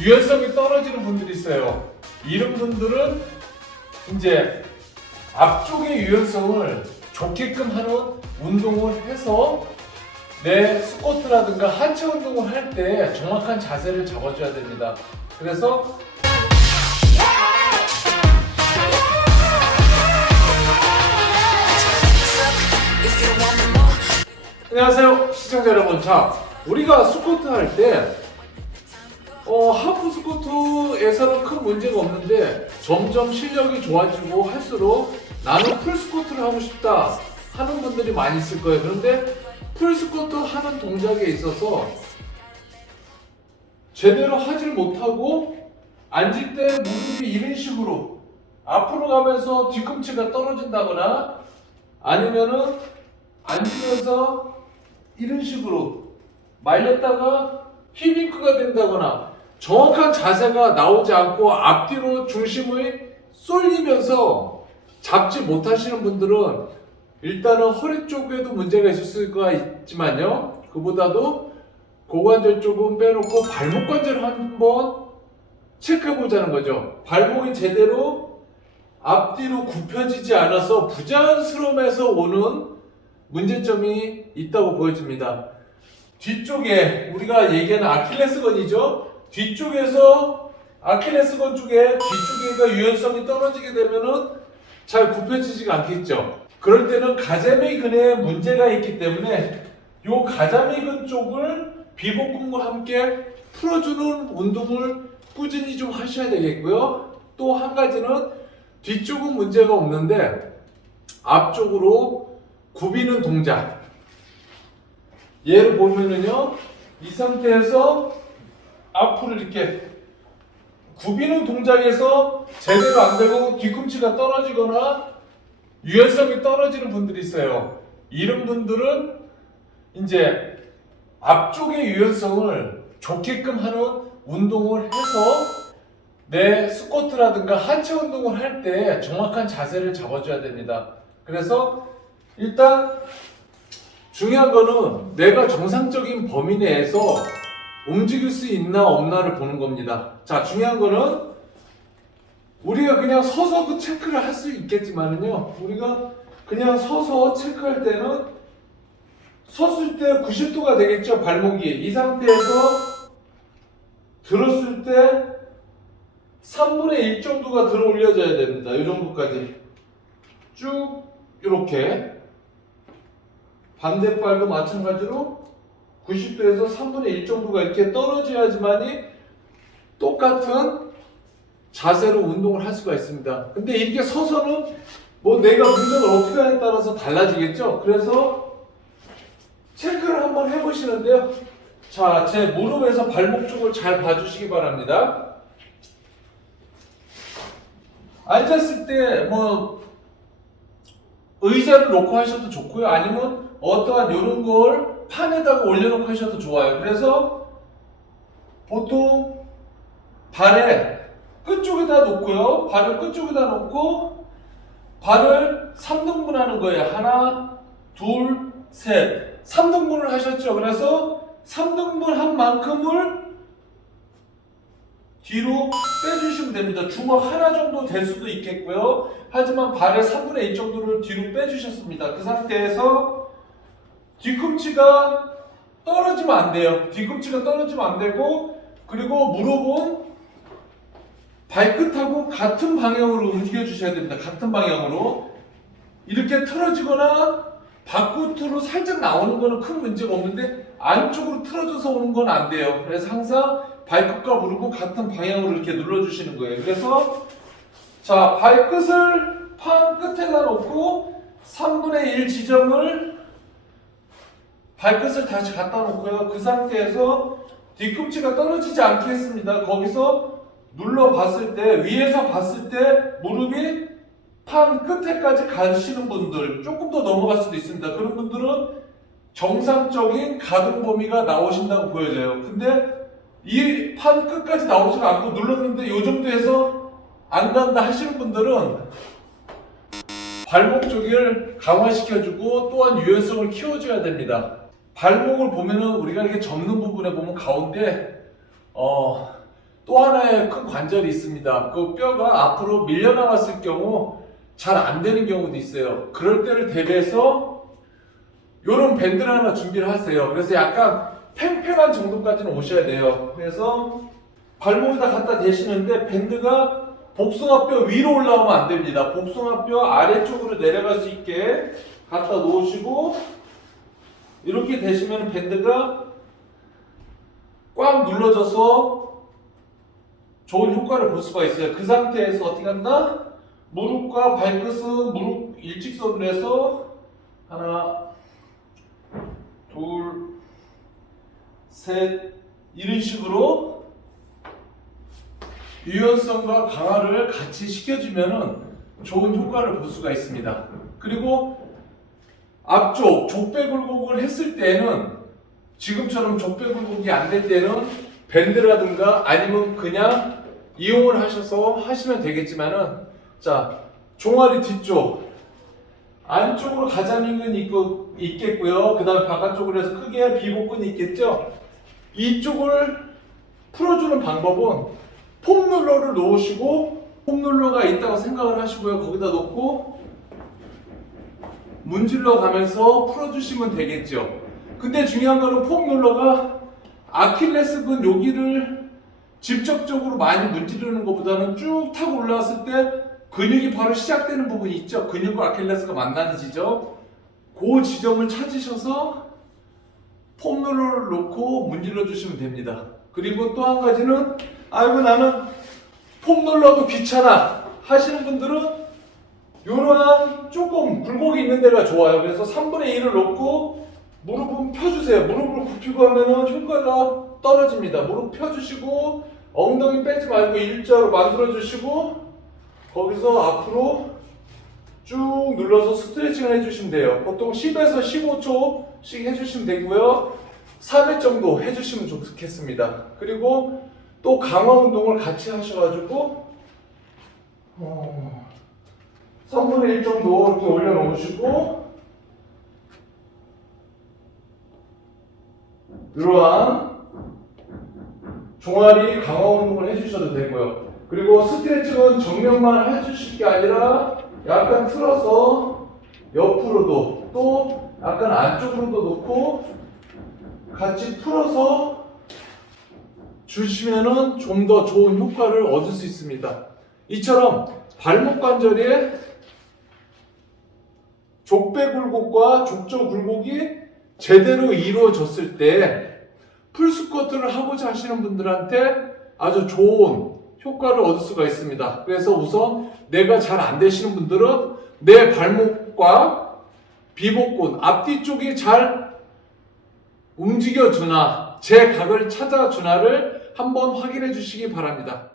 유연성이 떨어지는 분들이 있어요. 이런 분들은 이제 앞쪽의 유연성을 좋게끔 하는 운동을 해서 내 스쿼트라든가 하체 운동을 할 때 정확한 자세를 잡아줘야 됩니다. 그래서 안녕하세요 시청자 여러분. 자, 우리가 스쿼트 할 때 하프 스쿼트에서는 큰 문제가 없는데 점점 실력이 좋아지고 할수록 나는 풀 스쿼트를 하고 싶다 하는 분들이 많이 있을 거예요. 그런데 풀 스쿼트 하는 동작에 있어서 제대로 하질 못하고 앉을 때 무릎이 이런 식으로 앞으로 가면서 뒤꿈치가 떨어진다거나 아니면은 앉으면서 이런 식으로 말렸다가 힙잉크가 된다거나 정확한 자세가 나오지 않고 앞뒤로 중심이 쏠리면서 잡지 못하시는 분들은 일단은 허리 쪽에도 문제가 있을 수가 있지만요, 그보다도 고관절 쪽은 빼놓고 발목 관절을 한번 체크해 보자는 거죠. 발목이 제대로 앞뒤로 굽혀지지 않아서 부자연스러움에서 오는 문제점이 있다고 보여집니다. 뒤쪽에 우리가 얘기하는 아킬레스건이죠. 뒤쪽에서 아킬레스건 쪽에 뒤쪽에가 유연성이 떨어지게 되면은 잘 굽혀지지가 않겠죠. 그럴 때는 가자미근에 문제가 있기 때문에 이 가자미근 쪽을 비복근과 함께 풀어주는 운동을 꾸준히 좀 하셔야 되겠고요. 또 한 가지는 뒤쪽은 문제가 없는데 앞쪽으로 굽이는 동작. 얘를 보면은요, 이 상태에서 앞으로 이렇게 굽이는 동작에서 제대로 안 되고 뒤꿈치가 떨어지거나 유연성이 떨어지는 분들이 있어요. 이런 분들은 이제 앞쪽의 유연성을 좋게끔 하는 운동을 해서 내 스쿼트라든가 하체 운동을 할 때 정확한 자세를 잡아줘야 됩니다. 그래서 일단 중요한 거는 내가 정상적인 범위 내에서 움직일 수 있나 없나를 보는 겁니다. 자, 중요한 거는 우리가 그냥 서서도 체크를 할 수 있겠지만은요, 우리가 그냥 서서 체크할 때는 섰을 때 90도가 되겠죠, 발목이. 이 상태에서 들었을 때 3분의 1 정도가 들어 올려져야 됩니다. 이 정도까지 쭉 이렇게. 반대발도 마찬가지로 90도에서 3분의 1 정도가 이렇게 떨어져야지만이 똑같은 자세로 운동을 할 수가 있습니다. 근데 이렇게 서서는 뭐 내가 운동을 어떻게 하냐에 따라서 달라지겠죠. 그래서 체크를 한번 해보시는데요. 자, 제 무릎에서 발목 쪽을 잘 봐주시기 바랍니다. 앉았을 때 뭐 의자를 놓고 하셔도 좋고요, 아니면 어떠한 이런 걸 판에다가 올려놓고 하셔도 좋아요. 그래서 보통 발의 끝쪽에다 놓고요, 발을 끝쪽에다 놓고 발을 3등분 하는 거예요. 하나, 둘, 셋. 3등분을 하셨죠. 그래서 3등분 한 만큼을 뒤로 빼주시면 됩니다. 주먹 하나 정도 될 수도 있겠고요. 하지만 발의 3분의 1 정도를 뒤로 빼주셨습니다. 그 상태에서 뒤꿈치가 떨어지면 안 돼요. 뒤꿈치가 떨어지면 안 되고, 그리고 무릎은 발끝하고 같은 방향으로 움직여 주셔야 됩니다. 같은 방향으로. 이렇게 틀어지거나 바깥으로 살짝 나오는 거는 큰 문제가 없는데 안쪽으로 틀어져서 오는 건 안 돼요. 그래서 항상 발끝과 무릎은 같은 방향으로 이렇게 눌러주시는 거예요. 그래서 자, 발끝을 판 끝에다 놓고 3분의 1 지점을 발끝을 다시 갖다 놓고요. 그 상태에서 뒤꿈치가 떨어지지 않게 했습니다. 거기서 눌러봤을 때, 위에서 봤을 때 무릎이 판 끝에까지 가시는 분들, 조금 더 넘어갈 수도 있습니다. 그런 분들은 정상적인 가동 범위가 나오신다고 보여져요. 근데 이 판 끝까지 나오지가 않고 눌렀는데 이 정도에서 안 간다 하시는 분들은 발목 쪽을 강화시켜주고 또한 유연성을 키워줘야 됩니다. 발목을 보면은 우리가 이렇게 접는 부분에 보면 가운데 또 하나의 큰 관절이 있습니다. 그 뼈가 앞으로 밀려나갔을 경우 잘 안 되는 경우도 있어요. 그럴 때를 대비해서 이런 밴드를 하나 준비를 하세요. 그래서 약간 팽팽한 정도까지는 오셔야 돼요. 그래서 발목에다 갖다 대시는데 밴드가 복숭아뼈 위로 올라오면 안 됩니다. 복숭아뼈 아래쪽으로 내려갈 수 있게 갖다 놓으시고 이렇게 대시면 밴드가 꽉 눌러져서 좋은 효과를 볼 수가 있어요. 그 상태에서 어떻게 한다? 무릎과 발끝은 무릎 일직선으로 해서 하나, 둘, 셋 이런 식으로 유연성과 강화를 같이 시켜주면 좋은 효과를 볼 수가 있습니다. 그리고 앞쪽 족배 굴곡을 했을 때는 지금처럼 족배 굴곡이 안 될 때는 밴드라든가 아니면 그냥 이용을 하셔서 하시면 되겠지만은 자 종아리 뒤쪽 안쪽으로 가자미근이 있겠고요. 그 다음에 바깥쪽으로 해서 크게 비복근이 있겠죠. 이쪽을 풀어주는 방법은 폼롤러를 놓으시고 폼롤러가 있다고 생각을 하시고요. 거기다 놓고 문질러 가면서 풀어주시면 되겠죠. 근데 중요한 거는 폼롤러가 아킬레스건 여기를 직접적으로 많이 문지르는 것보다는 쭉 타고 올라왔을 때 근육이 바로 시작되는 부분이 있죠. 근육과 아킬레스가 만나는 지점. 그 지점을 찾으셔서 폼롤러를 놓고 문질러 주시면 됩니다. 그리고 또 한 가지는 아이고 나는 폼롤러도 귀찮아 하시는 분들은 이러한 조금 굴곡이 있는 데가 좋아요. 그래서 3분의 1을 놓고 무릎은 펴주세요. 무릎을 굽히고 하면 효과가 떨어집니다. 무릎 펴주시고 엉덩이 빼지 말고 일자로 만들어주시고 거기서 앞으로 쭉 눌러서 스트레칭을 해주시면 돼요. 보통 10에서 15초씩 해주시면 되고요. 3회 정도 해주시면 좋겠습니다. 그리고 또 강화 운동을 같이 하셔가지고 3분의 1 정도 이렇게 올려놓으시고 이러한 종아리 강화 운동을 해주셔도 되고요. 그리고 스트레칭은 정면만 해주실 게 아니라 약간 틀어서 옆으로도 또 약간 안쪽으로도 놓고 같이 풀어서 주시면은 좀 더 좋은 효과를 얻을 수 있습니다. 이처럼 발목 관절에 족배 굴곡과 족저 굴곡이 제대로 이루어졌을 때 풀스쿼트를 하고자 하시는 분들한테 아주 좋은 효과를 얻을 수가 있습니다. 그래서 우선 내가 잘 안 되시는 분들은 내 발목과 비복근 앞뒤쪽이 잘 움직여주나 제 각을 찾아주나를 한번 확인해 주시기 바랍니다.